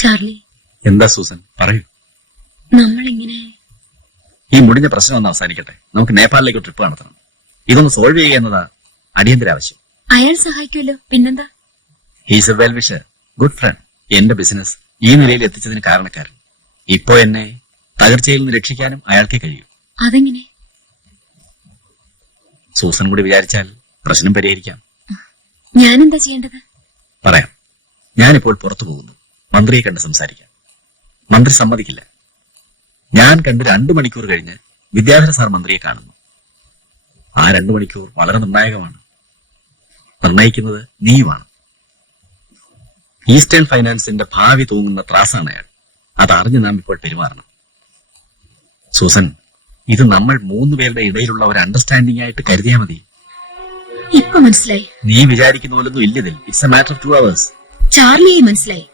Charlie, എന്താ Susan, പറയൂ. നമ്മളിങ്ങനെ ഈ മുടിഞ്ഞ പ്രശ്നം ഒന്ന് അവസാനിക്കട്ടെ. നമുക്ക് നേപ്പാളിലേക്ക് ട്രിപ്പ് നടത്തണം. ഇതൊന്ന് സോൾവ് ചെയ്യുക എന്നതാ അടിയന്തര ആവശ്യം. അയാൾ സഹായിക്കുമല്ലോ, പിന്നെന്താ? He's A well wisher, good friend. എന്റെ ബിസിനസ് ഈ നിലയിൽ എത്തിച്ചതിന് കാരണക്കാരൻ. ഇപ്പോ എന്നെ തകർച്ചയിൽ നിന്ന് രക്ഷിക്കാനും അയാൾക്കേ കഴിയൂ. അതെങ്ങനെ? സൂസൻ കൂടി വിചാരിച്ചാൽ പ്രശ്നം പരിഹരിക്കാം. ഞാനെന്താ ചെയ്യേണ്ടത്? പറയാം. ഞാനിപ്പോൾ പുറത്തു പോകുന്നു. മന്ത്രിയെ കണ്ട് സംസാരിക്കാം. മന്ത്രി സമ്മതിക്കില്ല. ഞാൻ കണ്ട് 2 മണിക്കൂർ കഴിഞ്ഞ് വിദ്യാധര സാർ മന്ത്രിയെ കാണുന്നു. ആ 2 മണിക്കൂർ വളരെ നിർണായകമാണ്. നിർണയിക്കുന്നത് നീയുമാണ്. ഈസ്റ്റേൺ ഫൈനാൻസിന്റെ ഭാവി തൂങ്ങുന്ന ത്രാസാണ് അയാൾ. അതറിഞ്ഞ് നാം ഇപ്പോൾ പെരുമാറണം. സൂസൻ, ഇത് നമ്മൾ 3 പേരുടെ ഇടയിലുള്ള ഒരു അണ്ടർസ്റ്റാൻഡിംഗ് ആയിട്ട് കരുതിയാൽ മതി. ഇപ്പൊ മനസ്സിലായി. നീ വിചാരിക്കുന്ന പോലൊന്നും ഇല്ലതിൽ. It's a matter of 2 hours. ചാർലിയെ മനസ്സിലായി.